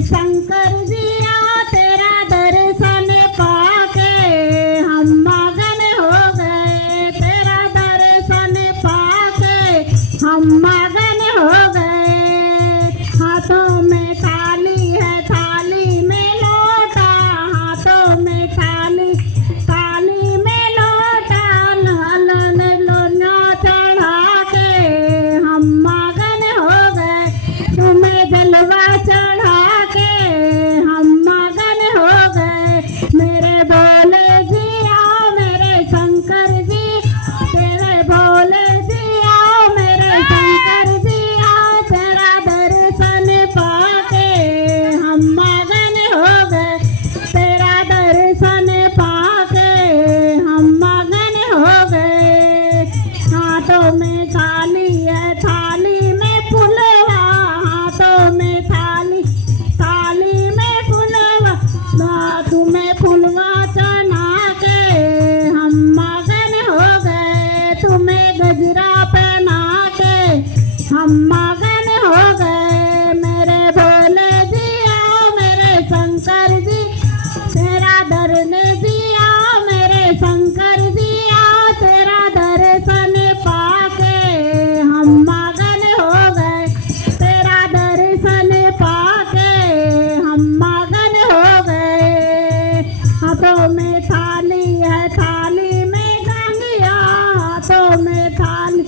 शंकर जी आओ तेरा दर्शन पाके हम मगन हो गए, तेरा दर्शन पाके हम मगन हो गए। हाथों में थाली है, थाली में लोटा, हाथों में थाली, थाली में लोटा, लालन लोना चढ़ा के हम मगन हो गए। तुम्हें जलवा चढ़ा के हम मगन हो गए। मेरे भोले जी आओ मेरे शंकर जी, तेरे भोले जी आओ मेरे शंकर जी आओ, तेरा दर्शन पाके हम मगन हो गए, तेरा दर्शन पाके हम मगन हो गए। हाथों में थाली है, थाली में फुलवा, हाथों में थाली, थाली में फुलवा, तुम्हें फुलवा चना के हम मगन हो गए। तुम्हें गजरा पहना के हम मगन हो गए। मेरे भोले जी आओ मेरे शंकर जी, तेरा दर्शन जी आओ मेरे शंकर जी आओ, तेरा दर्शन पाके हम मगन हो गए, तेरा दर्शन पाके हम मगन हो गए। हाथों में थाली है, थाली में गंगिया, हाथों में थाली,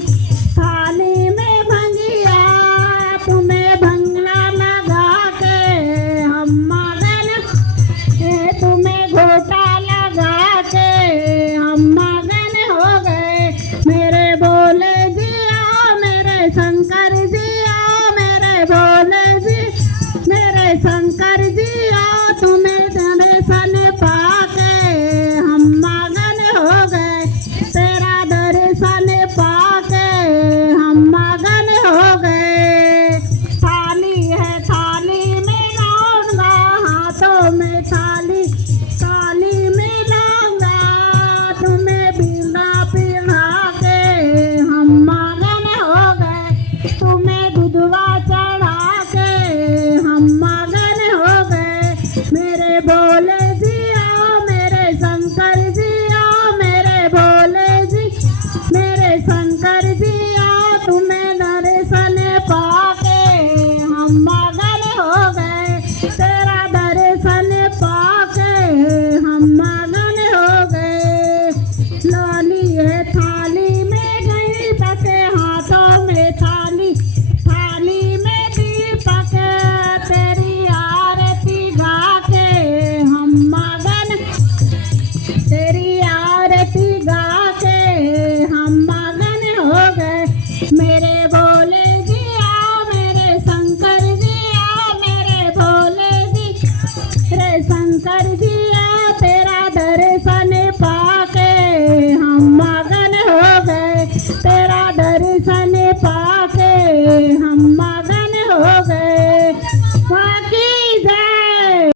थाली में भंगिया, तुम्हें भंगला लगा के हम मगन, तुम्हें घोटा लगा के हम मगन हो गए। मेरे भोले जी आओ मेरे शंकर जी आओ, मेरे भोले जी, मेरे शंकर